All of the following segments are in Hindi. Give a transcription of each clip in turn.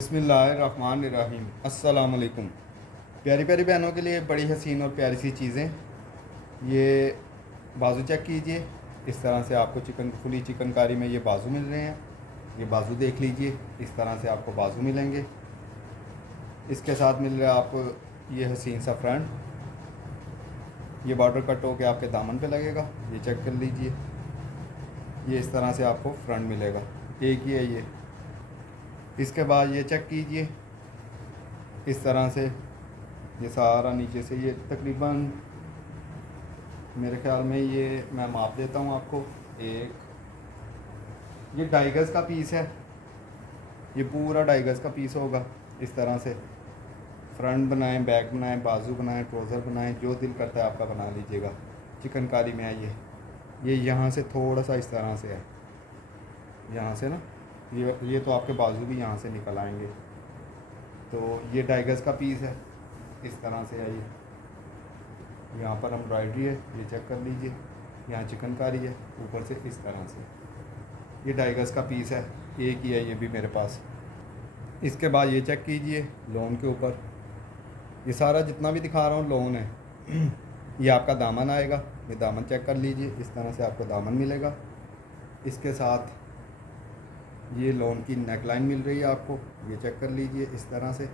बिस्मिल्लाहिर्रहमानिर्रहीम। अस्सलाम वालेकुम। प्यारी प्यारी बहनों के लिए बड़ी हसीन और प्यारी सी चीज़ें। ये बाजू चेक कीजिए। इस तरह से आपको फुली चिकनकारी में ये बाजू मिल रहे हैं। ये बाजू देख लीजिए, इस तरह से आपको बाजू मिलेंगे। इसके साथ मिल रहा है आपको ये हसीन सा फ्रंट। ये बॉर्डर कट होकर आपके दामन पे लगेगा। ये चेक कर लीजिए, ये इस तरह से आपको फ्रंट मिलेगा। एक ही है ये। इसके बाद ये चेक कीजिए, इस तरह से ये सारा नीचे से ये तकरीबन मेरे ख्याल में ये मैं माप देता हूँ आपको। एक ये 2.5 गज़ का पीस है। ये पूरा 2.5 गज़ का पीस होगा। इस तरह से फ्रंट बनाएं, बैक बनाएं, बाजू बनाएं, ट्राउज़र बनाएं, जो दिल करता है आपका बना लीजिएगा। चिकनकारी में आइए, ये यहाँ से थोड़ा सा इस तरह से है, यहाँ से ना ये तो आपके बाजू भी यहाँ से निकल आएंगे। तो ये 2.5 गज़ का पीस है। इस तरह से आइए, यहाँ पर एम्ब्रॉयडरी है, ये चेक कर लीजिए। यहाँ चिकनकारी है ऊपर से इस तरह से। ये 2.5 गज़ का पीस है, एक ही है ये भी मेरे पास। इसके बाद ये चेक कीजिए लोन के ऊपर, ये सारा जितना भी दिखा रहा हूँ लोन है। ये आपका दामन आएगा, ये दामन चेक कर लीजिए। इस तरह से आपको दामन मिलेगा। इसके साथ ये लोन की नेक लाइन मिल रही है आपको, ये चेक कर लीजिए इस तरह से।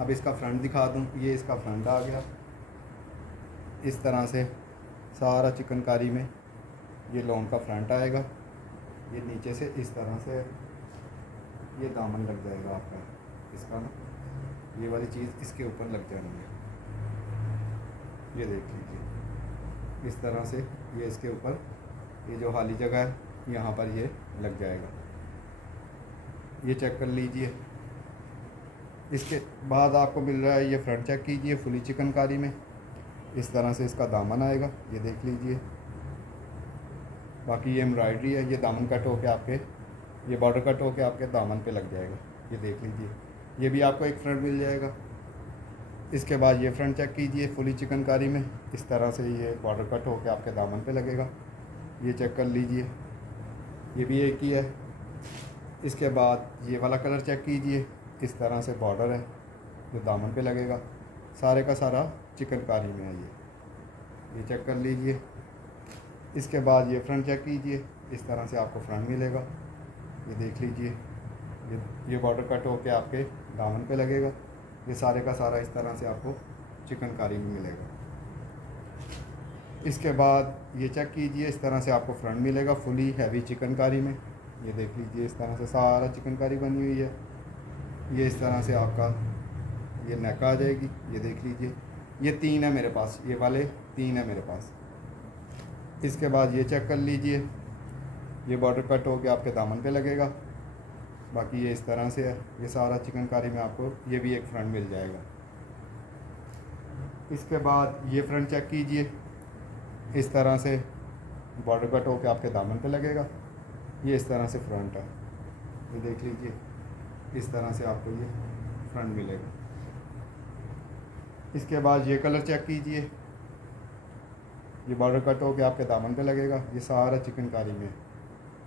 अब इसका फ्रंट दिखा दूँ, ये इसका फ्रंट आ गया। इस तरह से सारा चिकनकारी में ये लोन का फ्रंट आएगा। ये नीचे से इस तरह से ये दामन लग जाएगा आपका इसका ना, ये वाली चीज़ इसके ऊपर लग जानी है। ये देख लीजिए इस तरह से ये इसके ऊपर ये जो खाली जगह है यहाँ पर ये लग जाएगा। ये चेक कर लीजिए। इसके बाद आपको मिल रहा है ये फ्रंट चेक कीजिए फुली चिकनकारी में। इस तरह से इसका दामन आएगा, ये देख लीजिए। बाकी ये एम्ब्रॉयडरी है, ये दामन कट होके आपके ये बॉर्डर कट होके आपके दामन पे लग जाएगा। ये देख लीजिए, ये भी आपको एक फ्रंट मिल जाएगा। इसके बाद ये फ्रंट चेक कीजिए फुली चिकनकारी में। इस तरह से ये बॉर्डर कट होके आपके दामन पे लगेगा। ये चेक कर लीजिए, ये भी एक ही है। इसके बाद ये वाला कलर चेक कीजिए, इस तरह से बॉर्डर है जो दामन पे लगेगा। सारे का सारा चिकनकारी में है ये चेक कर लीजिए। इसके बाद ये फ्रंट चेक कीजिए, इस तरह से आपको फ्रंट मिलेगा। ये देख लीजिए, ये बॉर्डर कट होके आपके दामन पे लगेगा। ये सारे का सारा इस तरह से आपको चिकनकारी में मिलेगा। इसके बाद ये चेक कीजिए, इस तरह से आपको फ्रंट मिलेगा फुली हैवी चिकनकारी में। ये देख लीजिए इस तरह से सारा चिकनकारी बनी हुई है। ये इस तरह से आपका ये नेक आ जाएगी। ये देख लीजिए, ये 3 है मेरे पास, ये वाले 3 है मेरे पास। इसके बाद ये चेक कर लीजिए, ये बॉर्डर कट होकर आपके दामन पे लगेगा। बाकी ये इस तरह से है, ये सारा चिकनकारी में आपको ये भी एक फ्रंट मिल जाएगा। इसके बाद ये फ्रंट चेक कीजिए, इस तरह से बॉर्डर कट होकर आपके दामन पे लगेगा। ये इस तरह से फ्रंट है, ये देख लीजिए। इस तरह से आपको ये फ्रंट मिलेगा। इसके बाद ये कलर चेक कीजिए, ये बॉर्डर कट होकर आपके दामन पे लगेगा। ये सारा चिकनकारी में,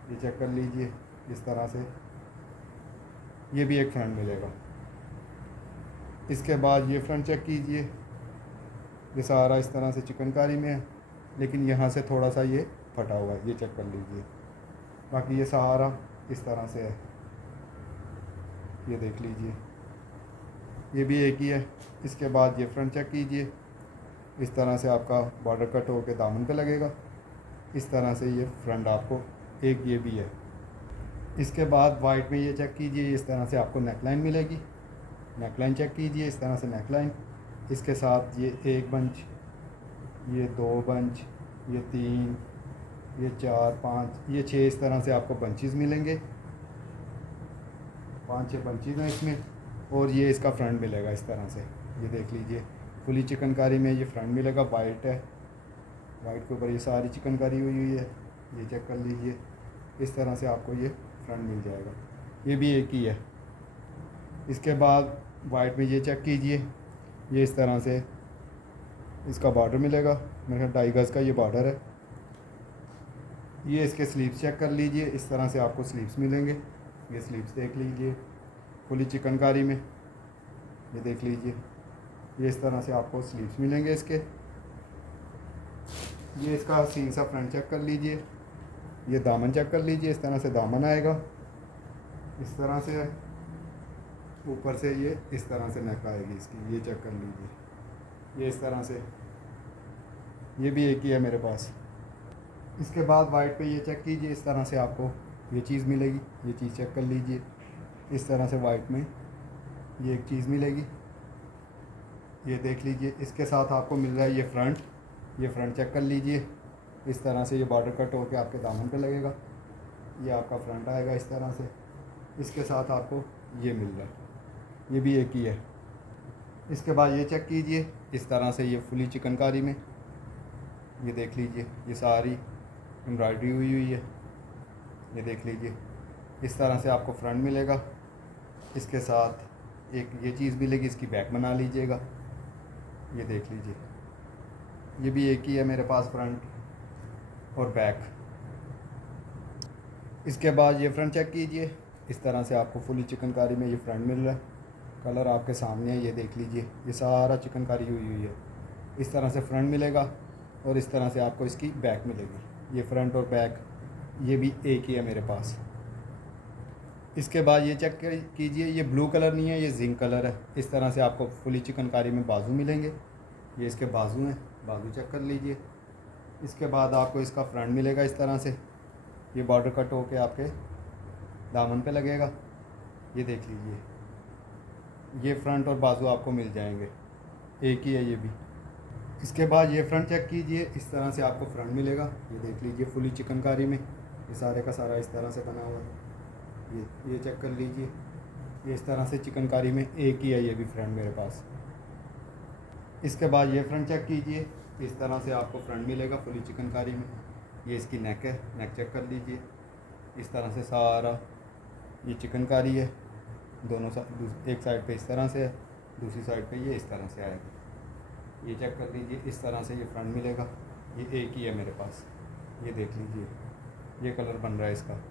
ये चेक कर लीजिए इस तरह से, ये भी एक फ्रंट मिलेगा। इसके बाद ये फ्रंट चेक कीजिए, ये सारा इस तरह से चिकनकारी में है, लेकिन यहाँ से थोड़ा सा ये फटा हुआ है, ये चेक कर लीजिए। बाकी ये सारा इस तरह से है, ये देख लीजिए, ये भी एक ही है। इसके बाद ये फ्रंट चेक कीजिए, इस तरह से आपका बॉर्डर कट होकर दामन पे लगेगा। इस तरह से ये फ्रंट आपको एक ये भी है। इसके बाद वाइट में ये चेक कीजिए, इस तरह से आपको नेकलाइन मिलेगी। नेकलाइन चेक कीजिए, इस तरह से नेकलाइन। इसके साथ ये 1 बंच, ये 2 बंच, ये 3, ये 4, 5, ये 6 इस तरह से आपको बंचेस मिलेंगे। 5-6 बंचेस हैं इसमें। और ये इसका फ्रंट मिलेगा इस तरह से, ये देख लीजिए। फुली चिकनकारी में ये फ्रंट मिलेगा, वाइट है, वाइट के ऊपर ये सारी चिकनकारी हुई है। ये चेक कर लीजिए, इस तरह से आपको ये फ्रंट मिल जाएगा। ये भी एक ही है। इसके बाद वाइट में ये चेक कीजिए, ये इस तरह से इसका बॉर्डर मिलेगा। मेरे ख्याल 2.5 गज़ का ये बॉर्डर है। ये इसके स्लीव्स चेक कर लीजिए, इस तरह से आपको स्लीव्स मिलेंगे। ये स्लीव्स देख लीजिए, फुली चिकनकारी में, ये देख लीजिए। ये इस तरह से आपको स्लीव्स मिलेंगे इसके। ये इसका हसीन सा फ्रंट चेक कर लीजिए। ये दामन चेक कर लीजिए, इस तरह से दामन आएगा, इस तरह से है। ऊपर से ये इस तरह से नेक आएगी इसकी, ये चेक कर लीजिए। ये इस तरह से, ये भी एक ही है मेरे पास। इसके बाद वाइट पे ये चेक कीजिए, इस तरह से आपको ये चीज़ मिलेगी। ये चीज़ चेक कर लीजिए, इस तरह से वाइट में ये एक चीज़ मिलेगी, ये देख लीजिए। इसके साथ आपको मिल रहा है ये फ्रंट, ये फ्रंट चेक कर लीजिए। इस तरह से ये बॉर्डर कट होकर आपके दामन पे लगेगा, ये आपका फ्रंट आएगा इस तरह से। इसके साथ आपको ये मिल रहा है, ये भी एक ही है। इसके बाद ये चेक कीजिए, इस तरह से ये फुली चिकनकारी में, ये देख लीजिए। ये सारी एम्ब्रॉयडरी हुई हुई है, ये देख लीजिए। इस तरह से आपको फ्रंट मिलेगा। इसके साथ एक ये चीज़ मिलेगी, इसकी बैक बना लीजिएगा, ये देख लीजिए। ये भी एक ही है मेरे पास, फ्रंट और बैक। इसके बाद ये फ्रंट चेक कीजिए, इस तरह से आपको फुली चिकनकारी में ये फ्रंट मिल रहा है। कलर आपके सामने है, ये देख लीजिए। ये सारा चिकनकारी हुई हुई है, इस तरह से फ्रंट मिलेगा और इस तरह से आपको इसकी बैक मिलेगी। ये फ्रंट और बैक ये भी एक ही है मेरे पास। इसके बाद ये चेक कीजिए, ये ब्लू कलर नहीं है, ये जिंक कलर है। इस तरह से आपको फुली चिकनकारी में बाजू मिलेंगे, ये इसके बाजू हैं, बाजू चेक कर लीजिए। इसके बाद आपको इसका फ्रंट मिलेगा इस तरह से, ये बॉर्डर कट होके आपके दामन पे लगेगा, ये देख लीजिए। ये फ्रंट और बाजू आपको मिल जाएंगे, एक ही है ये भी। इसके बाद ये फ्रंट चेक कीजिए, इस तरह से आपको फ्रंट मिलेगा, ये देख लीजिए। फुली चिकनकारी में ये सारे का सारा इस तरह से बना हुआ है, ये चेक कर लीजिए। ये इस तरह से चिकनकारी में एक ही है ये भी फ्रंट मेरे पास। इसके बाद ये फ्रंट चेक कीजिए, इस तरह से आपको फ्रंट मिलेगा फुली चिकनकारी में। ये इसकी नेक है, नेक चेक कर लीजिए। इस तरह से सारा ये चिकनकारी है, दोनों एक साइड पे इस तरह से है, दूसरी साइड पे ये इस तरह से आएगा, ये चेक कर लीजिए। इस तरह से ये फ्रंट मिलेगा, ये एक ही है मेरे पास, ये देख लीजिए। ये कलर बन रहा है इसका।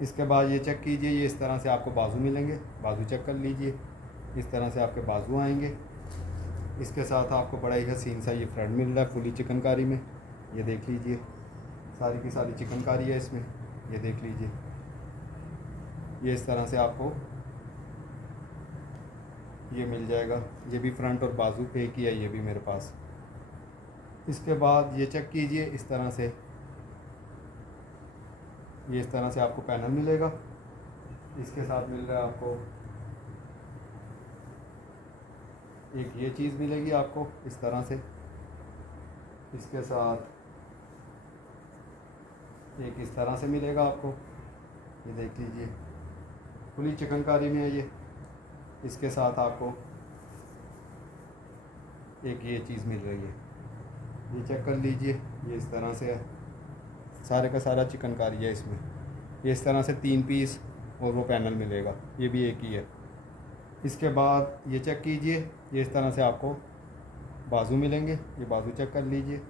इसके बाद ये चेक कीजिए, ये इस तरह से आपको बाजू मिलेंगे, बाजू चेक कर लीजिए। इस तरह से आपके बाजू आएंगे। इसके साथ आपको बड़ा ही हसीन सा ये फ्रंट मिल रहा है फुली चिकनकारी में, ये देख लीजिए। सारी की सारी चिकनकारी है इसमें, ये देख लीजिए। ये इस तरह से आपको ये मिल जाएगा, ये भी फ्रंट और बाजू एक ही है ये भी मेरे पास। इसके बाद ये चेक कीजिए, इस तरह से ये इस तरह से आपको पैनल मिलेगा। इसके साथ मिल रहा है आपको एक ये चीज़ मिलेगी आपको इस तरह से। इसके साथ एक इस तरह से मिलेगा आपको, ये देख लीजिए। फुली चिकनकारी में है ये। इसके साथ आपको एक ये चीज़ मिल रही है, ये चेक कर लीजिए। ये इस तरह से है, सारे का सारा चिकनकारी है इसमें। ये इस तरह से 3 पीस और वो पैनल मिलेगा, ये भी एक ही है। इसके बाद ये चेक कीजिए, ये इस तरह से आपको बाजू मिलेंगे, ये बाजू चेक कर लीजिए।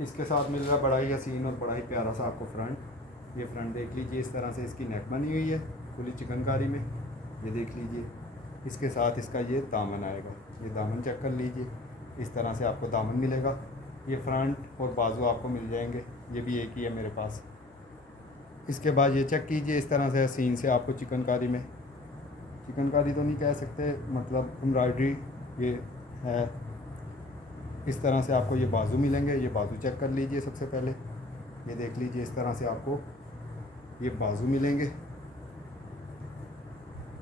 इसके साथ मिल रहा बड़ा ही हसीन और बड़ा ही प्यारा सा आपको फ्रंट। ये फ्रंट देख लीजिए, इस तरह से इसकी नेक बनी हुई है फुली चिकनकारी में, ये देख लीजिए। इसके साथ इसका ये दामन आएगा, ये दामन चेक कर लीजिए। इस तरह से आपको दामन मिलेगा। ये फ्रंट और बाजू आपको मिल जाएंगे, ये भी एक ही है मेरे पास। इसके बाद ये चेक कीजिए, इस तरह से हसीन से आपको चिकनकारी में, चिकनकारी तो नहीं कह सकते, मतलब एम्ब्रॉयडरी ये है। इस तरह से आपको ये बाजू मिलेंगे, ये बाजू चेक कर लीजिए सबसे पहले, ये देख लीजिए। इस तरह से आपको ये बाजू मिलेंगे।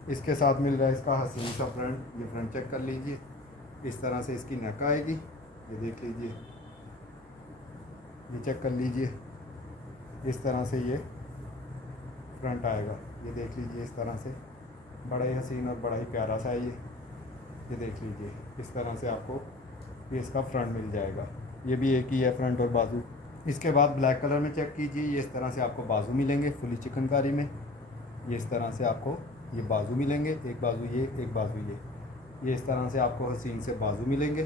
इसके साथ मिल रहा है इसका हसीन सा फ्रंट, ये फ्रंट चेक कर लीजिए। इस तरह से इसकी नेक आएगी, ये देख लीजिए। ये चेक कर लीजिए, इस तरह से ये फ्रंट आएगा, ये देख लीजिए। इस तरह से बड़ा ही हसीन और बड़ा ही प्यारा सा है ये देख लीजिए। इस तरह से आपको ये इसका फ्रंट मिल जाएगा, ये भी एक ही है फ्रंट और बाजू। इसके बाद ब्लैक कलर में चेक कीजिए, ये इस तरह से आपको बाजू मिलेंगे फुली चिकनकारी में। ये इस तरह से आपको ये बाजू मिलेंगे, एक बाजू ये, एक बाजू ये इस तरह से आपको हसीन से बाजू मिलेंगे।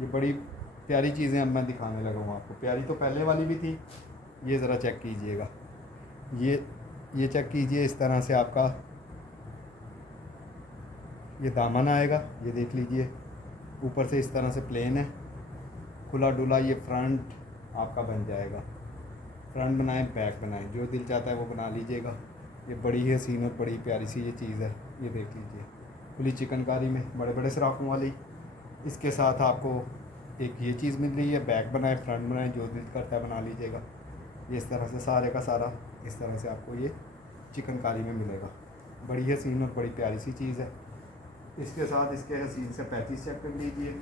ये बड़ी प्यारी चीज़ें अब मैं दिखाने लगा हूँ आपको। प्यारी तो पहले वाली भी थी, ये ज़रा चेक कीजिएगा। ये चेक कीजिए, इस तरह से आपका ये दामन आएगा, ये देख लीजिए। ऊपर से इस तरह से प्लेन है, खुला डुला ये फ्रंट आपका बन जाएगा। फ्रंट बनाएं, बैक बनाएं, जो दिल चाहता है वो बना लीजिएगा। ये बड़ी ही हसीन और बड़ी प्यारी सी ये चीज़ है, ये देख लीजिए। खुली चिकनकारी में बड़े बड़े सराखों वाली। इसके साथ आपको एक ये चीज़ मिल रही है, बैक बनाएं, फ्रंट बनाएं, जो दिल करता है बना लीजिएगा। ये इस तरह से सारे का सारा इस तरह से आपको ये चिकनकारी में मिलेगा। बड़ी हसीन और बड़ी प्यारी सी चीज़ है। इसके साथ इसके हसीन से 35 चेक कर लीजिए।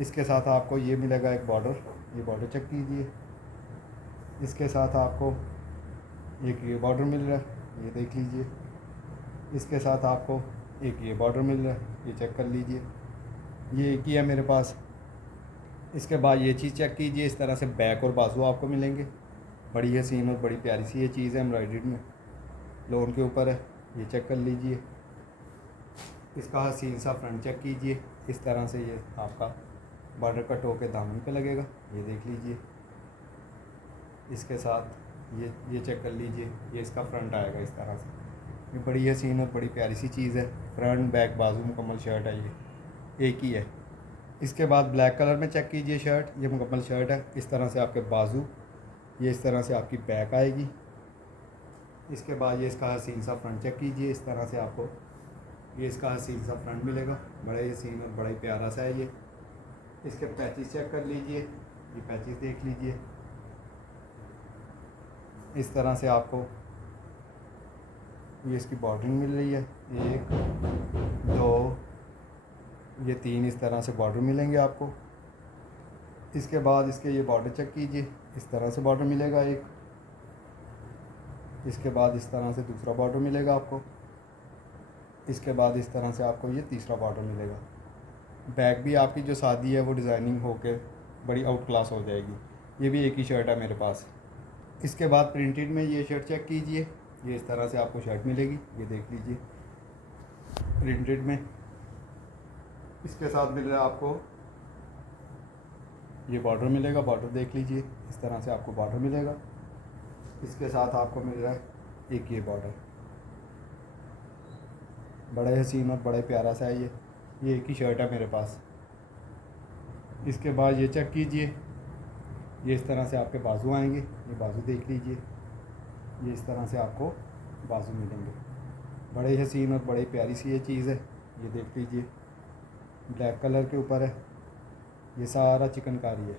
इसके साथ आपको ये मिलेगा एक बॉर्डर, ये बॉर्डर चेक कीजिए। इसके साथ आपको एक ये बॉर्डर मिल रहा है, ये देख लीजिए। इसके साथ आपको एक ये बॉर्डर मिल रहा है, ये चेक कर लीजिए। ये एक ही है मेरे पास। इसके बाद ये चीज़ चेक कीजिए, इस तरह से बैक और बाजू आपको मिलेंगे। बड़ी हसीन और बड़ी प्यारी सी ये चीज़ है, एम्ब्रॉयडर्ड में लोन के ऊपर है, ये चेक कर लीजिए। इसका हसीन सा फ्रंट चेक कीजिए, इस तरह से ये आपका बॉर्डर कट होकर दामन पे लगेगा, ये देख लीजिए। इसके साथ ये चेक कर लीजिए, ये इसका फ्रंट आएगा इस तरह से। ये बड़ी हसीन और बड़ी प्यारी सी चीज़ है। फ्रंट बैक बाजू मुकम्मल शर्ट है, ये एक ही है। इसके बाद ब्लैक कलर में चेक कीजिए शर्ट, ये मुकम्मल शर्ट है। इस तरह से आपके बाजू, ये इस तरह से आपकी बैक आएगी। इसके बाद ये इसका हसीन सा फ्रंट चेक कीजिए, इस तरह से आपको ये इसका हसीन सा फ्रंट मिलेगा। बड़े हसीन और बड़ा ही प्यारा सा है ये। इसके पैचेस चेक कर लीजिए, ये पैचेस देख लीजिए। इस तरह से आपको ये इसकी बॉर्डरिंग मिल रही है, 1 2 ये 3 इस तरह से बॉर्डर मिलेंगे आपको। इसके बाद इसके ये बॉर्डर चेक कीजिए, इस तरह से बॉर्डर मिलेगा एक। इसके बाद इस तरह से दूसरा बॉर्डर मिलेगा आपको। इसके बाद इस तरह से आपको ये तीसरा बॉर्डर मिलेगा। बैक भी आपकी जो शादी है वो डिज़ाइनिंग होकर बड़ी आउट क्लास हो जाएगी। ये भी एक ही शर्ट है मेरे पास। इसके बाद प्रिंटेड में ये शर्ट चेक कीजिए, ये इस तरह से आपको शर्ट मिलेगी, ये देख लीजिए प्रिंटेड में। इसके साथ मिल रहा है आपको ये बॉर्डर मिलेगा, बॉर्डर देख लीजिए, इस तरह से आपको बॉर्डर मिलेगा। इसके साथ आपको मिल रहा है एक ये बॉर्डर, बड़े हसीन और बड़े प्यारा सा है ये एक ही शर्ट है मेरे पास। इसके बाद ये चेक कीजिए, ये इस तरह से आपके बाजू आएंगे, ये बाजू देख लीजिए, ये इस तरह से आपको बाजू मिलेंगे। बड़े हसीन और बड़ी प्यारी सी ये चीज़ है, ये देख लीजिए। ब्लैक कलर के ऊपर है, ये सारा चिकनकारी है,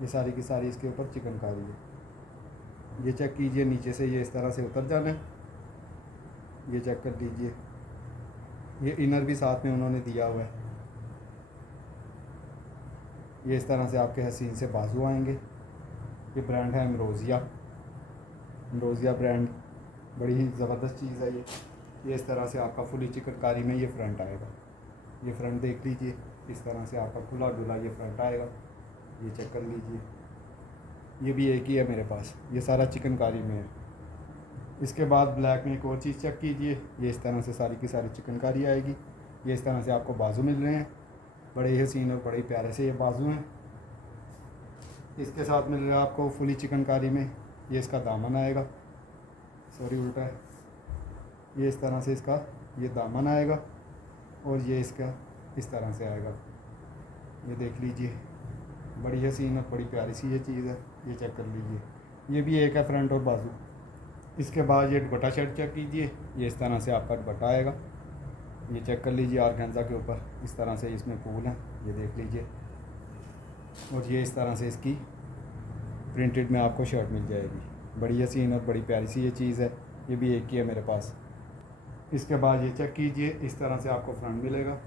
ये सारी की सारी इसके ऊपर चिकनकारी है। ये चेक कीजिए, नीचे से ये इस तरह से उतर जाना है, ये चेक कर लीजिए। ये इनर भी साथ में उन्होंने दिया हुआ है। ये इस तरह से आपके हसीन से बाजू आएंगे। ये ब्रांड है एम्ब्रोसिया, एम्ब्रोसिया ब्रांड, बड़ी ही ज़बरदस्त चीज़ है ये इस तरह से आपका फुली चिकनकारी में ये फ्रंट आएगा। ये फ्रंट देख लीजिए, इस तरह से आपका खुला डुला ये फ्रंट आएगा, ये चेक कर लीजिए। ये भी एक ही है मेरे पास, ये सारा चिकनकारी में है। इसके बाद ब्लैक में एक और चीज़ चेक कीजिए, ये इस तरह से सारी की सारी चिकनकारी आएगी। ये इस तरह से आपको बाजू मिल रहे हैं, बड़े ही हसीन और बड़े प्यारे से ये बाजू हैं। इसके साथ मिल रहा है आपको फुली चिकनकारी में ये इसका दामन आएगा, सॉरी उल्टा है, ये इस तरह से इसका ये दामन आएगा और ये इसका इस तरह से आएगा, ये देख लीजिए। बड़ी हसीन और बड़ी प्यारी सी ये चीज़ है, ये चेक कर लीजिए। ये भी एक है फ्रंट और बाजू। इसके बाद ये दुपट्टा शर्ट चेक कीजिए, ये इस तरह से आपका दुपट्टा आएगा, ये चेक कर लीजिए। ऑर्गेन्जा के ऊपर इस तरह से इसमें फूल हैं, ये देख लीजिए। और ये इस तरह से इसकी प्रिंटेड में आपको शर्ट मिल जाएगी। बड़ी हसीन और बड़ी प्यारी सी ये चीज़ है, ये भी एक ही है मेरे पास। इसके बाद ये चेक कीजिए, इस तरह से आपको फ्रंट मिलेगा,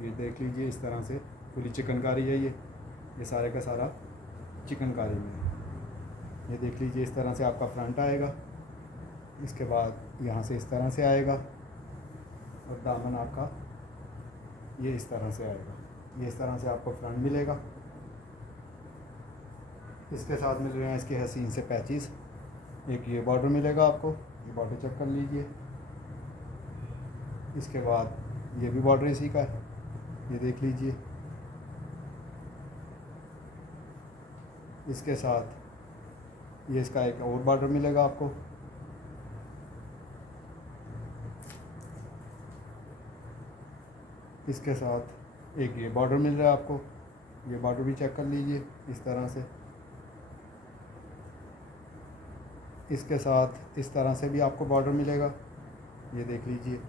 ये देख लीजिए। इस तरह से पूरी चिकनकारी है ये सारे का सारा चिकनकारी में है, ये देख लीजिए। इस तरह से आपका फ्रंट आएगा। इसके बाद यहाँ से इस तरह से आएगा और दामन आपका ये इस तरह से आएगा, ये इस तरह से आपको फ्रंट मिलेगा। इसके साथ मिल रहे हैं इसके हसीन से पैचेस, एक ये बॉर्डर मिलेगा आपको, ये बॉर्डर चेक कर लीजिए। इसके बाद ये भी बॉर्डर इसी का है, ये देख लीजिए। इसके साथ ये इसका एक और बॉर्डर मिलेगा आपको। इसके साथ एक ये बॉर्डर मिल रहा है आपको, ये बॉर्डर भी चेक कर लीजिए इस तरह से। इसके साथ इस तरह से भी आपको बॉर्डर मिलेगा, ये देख लीजिए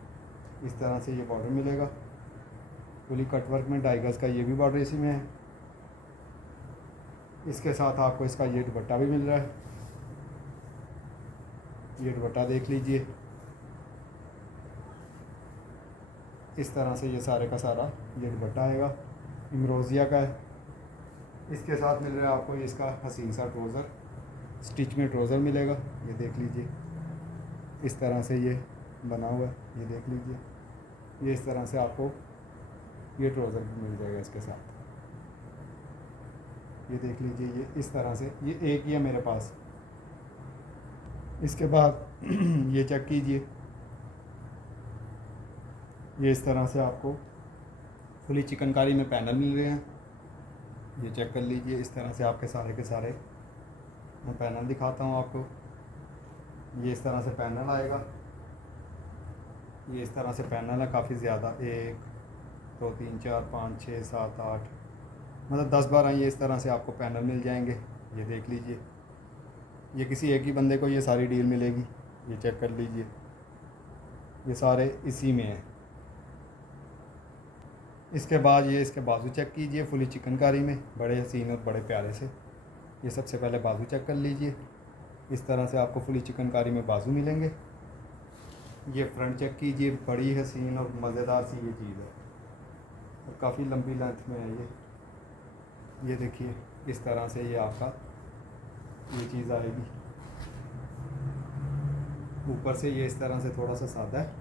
इस तरह से ये बॉर्डर मिलेगा। फुली कटवर्क में 2.5 गज का ये भी बॉर्डर इसी में है। इसके साथ आपको इसका ये दुपट्टा भी मिल रहा है, ये दुपट्टा देख लीजिए इस तरह से। ये सारे का सारा ये दुपट्टा आएगा, इमरोज़िया का है। इसके साथ मिल रहा है आपको इसका हसीन सा ट्राउज़र, स्टिच में ट्राउज़र मिलेगा, ये देख लीजिए इस तरह से ये बना हुआ है, ये देख लीजिए। ये इस तरह से आपको ये ट्राउज़र भी मिल जाएगा इसके साथ, ये देख लीजिए ये इस तरह से। ये एक ही है मेरे पास। इसके बाद ये चेक कीजिए, ये इस तरह से आपको फुली चिकनकारी में पैनल मिल रहे हैं, ये चेक कर लीजिए इस तरह से आपके सारे के सारे। मैं पैनल दिखाता हूँ आपको, ये इस तरह से पैनल आएगा, ये इस तरह से पैनल है काफ़ी ज़्यादा, 1 2 3 4 5 6 7 8 मतलब 10-12 ये इस तरह से आपको पैनल मिल जाएंगे, ये देख लीजिए। ये किसी एक ही बंदे को ये सारी डील मिलेगी, ये चेक कर लीजिए ये सारे इसी में हैं। इसके बाद ये इसके बाजू चेक कीजिए फुली चिकनकारी में, बड़े हसीन और बड़े प्यारे से। ये सबसे पहले बाजू चेक कर लीजिए, इस तरह से आपको फुली चिकनकारी में बाजू मिलेंगे। ये फ्रंट चेक कीजिए, बड़ी हसीन और मज़ेदार सी ये चीज़ है और काफ़ी लंबी लेंथ में है ये देखिए इस तरह से ये आपका ये चीज़ आएगी। ऊपर से ये इस तरह से थोड़ा सा सादा है,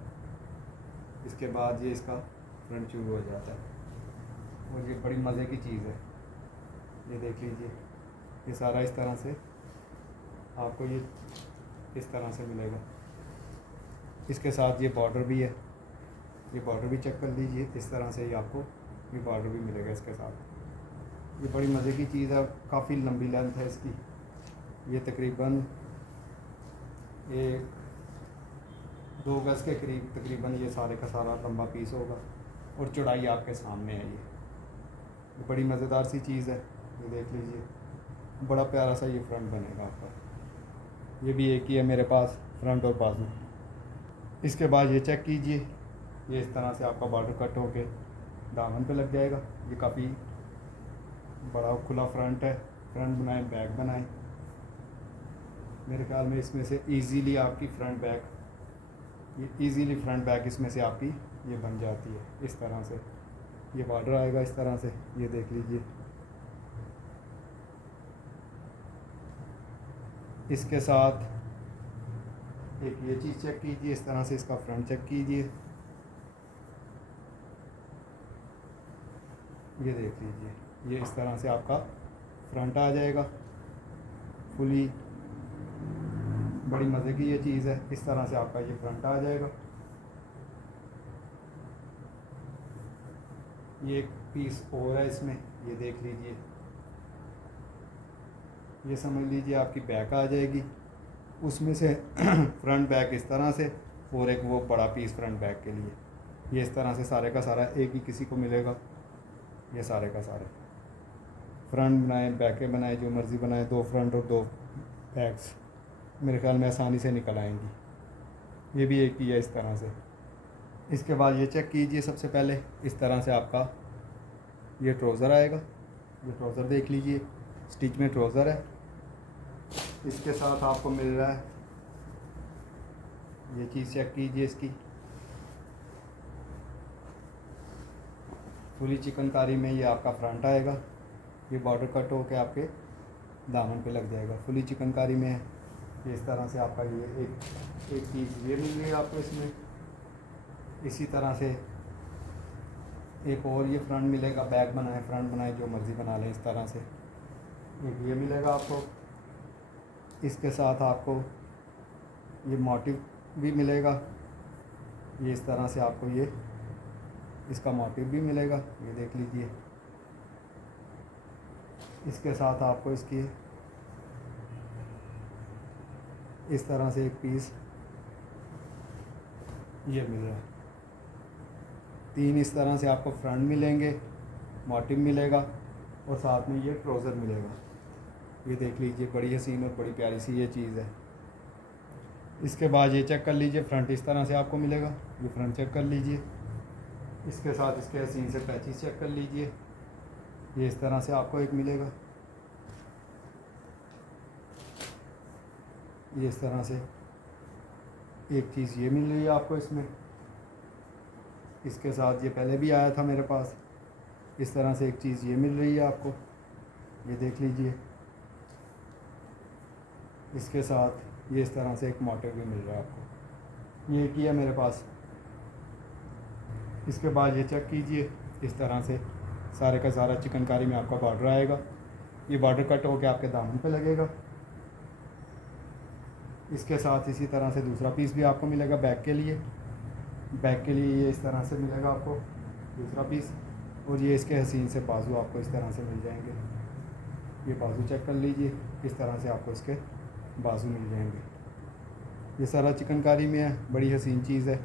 इसके बाद ये इसका फ्रंट शुरू हो जाता है और ये बड़ी मज़े की चीज़ है, ये देख लीजिए। ये सारा इस तरह से आपको ये इस तरह से मिलेगा। इसके साथ ये बॉर्डर भी है, ये बॉर्डर भी चेक कर लीजिए इस तरह से ही आपको ये बॉर्डर भी मिलेगा इसके साथ। ये बड़ी मज़े की चीज़ है, काफ़ी लंबी लेंथ है इसकी। ये तकरीबन 1-2 गज़ के करीब तकरीबन ये सारे का सारा लंबा पीस होगा और चौड़ाई आपके सामने है। ये बड़ी मज़ेदार सी चीज़ है, ये देख लीजिए। बड़ा प्यारा सा ये फ्रंट बनेगा आपका। ये भी एक ही है मेरे पास, फ्रंट और बाजू। इसके बाद ये चेक कीजिए, ये इस तरह से आपका बॉर्डर कट होके दामन पे लग जाएगा। ये काफ़ी बड़ा खुला फ्रंट है, फ्रंट बनाए बैक बनाए, मेरे ख्याल में इसमें से इजीली आपकी फ्रंट बैक, ये इजीली फ्रंट बैक इसमें से आपकी ये बन जाती है। इस तरह से ये बॉर्डर आएगा इस तरह से, ये देख लीजिए। इसके साथ एक ये चीज़ चेक कीजिए, इस तरह से इसका फ्रंट चेक कीजिए, ये देख लीजिए। ये इस तरह से आपका फ्रंट आ जाएगा फुली, बड़ी मज़े की ये चीज़ है। इस तरह से आपका ये फ्रंट आ जाएगा। ये एक पीस और है इसमें, ये देख लीजिए। ये समझ लीजिए आपकी बैक आ जाएगी, उसमें से फ्रंट बैक इस तरह से, और एक वो बड़ा पीस फ्रंट बैक के लिए। ये इस तरह से सारे का सारा एक ही किसी को मिलेगा। ये सारे का सारे फ्रंट बनाए बैकें बनाए, जो मर्ज़ी बनाए, 2 फ्रंट और 2 बैक्स मेरे ख्याल में आसानी से निकल आएंगी। ये भी एक ही है इस तरह से। इसके बाद ये चेक कीजिए, सबसे पहले इस तरह से आपका ये ट्राउज़र आएगा। ये ट्राउज़र देख लीजिए, स्टिच में ट्राउज़र है। इसके साथ आपको मिल रहा है ये चीज़ चेक कीजिए, इसकी फुली चिकनकारी में ये आपका फ्रंट आएगा। ये बॉर्डर कट होके आपके दामन पे लग जाएगा, फुली चिकनकारी में है। ये इस तरह से आपका ये एक चीज़ ये मिल गई आपको इसमें। इसी तरह से एक और ये फ्रंट मिलेगा, बैक बनाए फ्रंट बनाए जो मर्ज़ी बना लें इस तरह से। एक ये मिलेगा आपको। इसके साथ आपको ये मोटिव भी मिलेगा, ये इस तरह से आपको ये इसका मोटिव भी मिलेगा, ये देख लीजिए। इसके साथ आपको इसकी इस तरह से एक पीस ये मिल रहा है। 3 इस तरह से आपको फ्रंट मिलेंगे, मोटिव मिलेगा और साथ में ये ट्राउज़र मिलेगा। ये देख लीजिए, बड़ी हसीन और बड़ी प्यारी सी ये चीज़ है। इसके बाद ये चेक कर लीजिए, फ्रंट इस तरह से आपको मिलेगा। ये फ्रंट चेक कर लीजिए। इसके साथ इसके हसीन से पैचेस चेक कर लीजिए। ये इस तरह से आपको एक मिलेगा। ये इस तरह से एक चीज़ ये मिल रही है आपको इसमें। इसके साथ ये पहले भी आया था मेरे पास। इस तरह से एक चीज़ ये मिल रही है आपको, ये देख लीजिए। इसके साथ ये इस तरह से एक मोटिव भी मिल रहा है आपको। ये किया मेरे पास। इसके बाद ये चेक कीजिए, इस तरह से सारे का सारा चिकनकारी में आपका बॉर्डर आएगा। ये बॉर्डर कट होकर आपके दामन पे लगेगा। इसके साथ इसी तरह से दूसरा पीस भी आपको मिलेगा बैक के लिए। बैक के लिए ये इस तरह से मिलेगा आपको दूसरा पीस। और ये इसके हसीन से बाजू आपको इस तरह से मिल जाएंगे। ये बाजू चेक कर लीजिए, इस तरह से आपको इसके बाजू मिल जाएंगे। ये सारा चिकनकारी में है, बड़ी हसीन चीज़ है।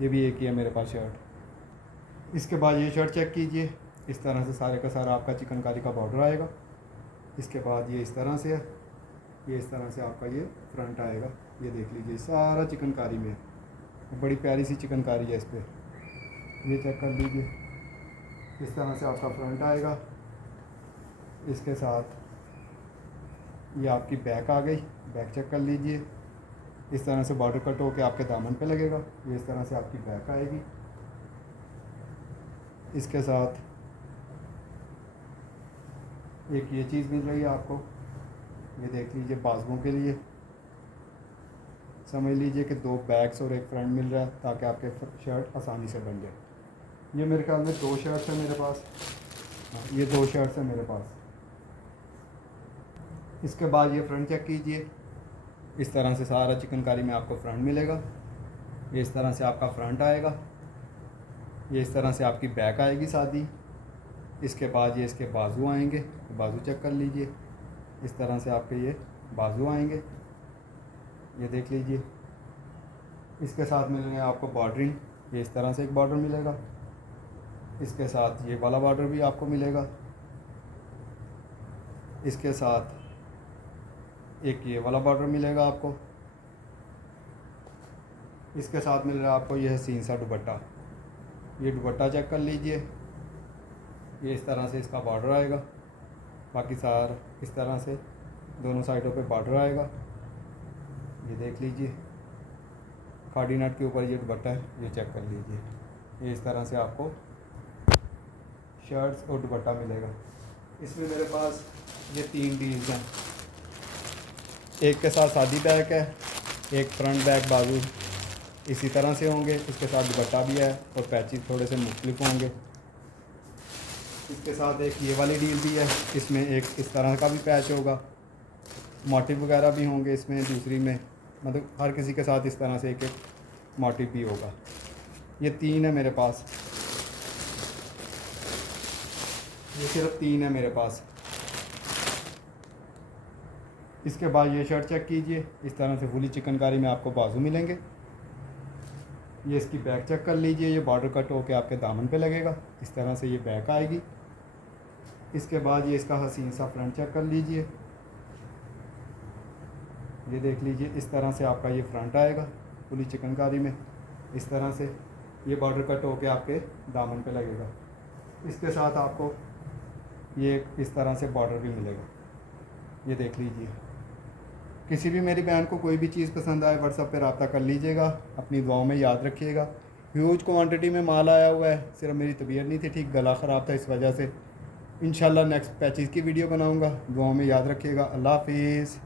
ये भी एक ही है मेरे पास शर्ट। इसके बाद ये शर्ट चेक कीजिए, इस तरह से सारे का सारा आपका चिकनकारी का बॉर्डर आएगा। इसके बाद ये इस तरह से है, ये इस तरह से आपका ये फ्रंट आएगा। ये देख लीजिए, सारा चिकनकारी में है, बड़ी प्यारी सी चिकनकारी है इस पर। ये चेक कर लीजिए, इस तरह से आपका फ्रंट आएगा। इसके साथ ये आपकी बैक आ गई, बैक चेक कर लीजिए। इस तरह से बॉर्डर कट होकर आपके दामन पे लगेगा। ये इस तरह से आपकी बैक आएगी। इसके साथ एक ये चीज़ मिल रही है आपको, ये देख लीजिए, बाजुओं के लिए समझ लीजिए कि 2 बैक्स और एक फ्रंट मिल रहा है ताकि आपके शर्ट आसानी से बन जाए। ये मेरे ख्याल में 2 शर्ट्स हैं मेरे पास। हाँ, ये 2 शर्ट्स हैं मेरे पास। इसके बाद ये फ्रंट चेक कीजिए, इस तरह से सारा चिकनकारी में आपको फ्रंट मिलेगा। ये इस तरह से आपका फ्रंट आएगा। ये इस तरह से आपकी बैक आएगी सादी। इसके बाद ये इसके बाजू आएंगे, तो बाजू चेक कर लीजिए, इस तरह से आपके ये बाजू आएंगे। ये देख लीजिए। इसके साथ मिलेंगे आपको बॉर्डरिंग, ये इस तरह से एक बॉर्डर मिलेगा। इसके साथ ये वाला बॉर्डर भी आपको मिलेगा। इसके साथ एक ये वाला बॉर्डर मिलेगा आपको। इसके साथ मिल रहा है आपको ये हसीन सा दुपट्टा। ये दुपट्टा चेक कर लीजिए, ये इस तरह से इसका बॉर्डर आएगा। बाकी सार इस तरह से दोनों साइडों पे बॉर्डर आएगा। ये देख लीजिए, खाड़ी नट के ऊपर ये दुपट्टा है, ये चेक कर लीजिए। ये इस तरह से आपको शर्ट्स और दुपट्टा मिलेगा। इसमें मेरे पास ये 3 डील्स हैं। एक के साथ सादी बैक है, एक फ्रंट बैक बाजू इसी तरह से होंगे। इसके साथ दुपट्टा भी है और पैचेस थोड़े से मुख्तलिफ होंगे। इसके साथ एक ये वाली डील भी है, इसमें एक इस तरह का भी पैच होगा, मोटिव वगैरह भी होंगे इसमें। दूसरी में मतलब हर किसी के साथ इस तरह से एक एक मोटिव भी होगा। ये 3 है मेरे पास, ये सिर्फ 3 है मेरे पास। इसके बाद ये शर्ट चेक कीजिए, इस तरह से फुली चिकनकारी में आपको बाजू मिलेंगे। ये इसकी बैक चेक कर लीजिए, ये बॉर्डर कट होकर आपके दामन पे लगेगा। इस तरह से ये बैक आएगी। इसके बाद ये इसका हसीन सा फ्रंट चेक कर लीजिए, ये देख लीजिए, इस तरह से आपका ये फ्रंट आएगा फुली चिकनकारी में। इस तरह से ये बॉर्डर कट होकर आपके दामन पे लगेगा। इसके साथ आपको ये इस तरह से बॉर्डर भी मिलेगा। ये देख लीजिए। किसी भी मेरी बहन को कोई भी चीज़ पसंद आए व्हाट्सएप पे रब्ता कर लीजिएगा। अपनी दुआओं में याद रखिएगा। ह्यूज क्वांटिटी में माल आया हुआ है, सिर्फ मेरी तबीयत नहीं थी ठीक, गला ख़राब था, इस वजह से। इंशाल्लाह नेक्स्ट पैचेज़ की वीडियो बनाऊंगा। दुआओं में याद रखिएगा। अल्लाह हाफिज़।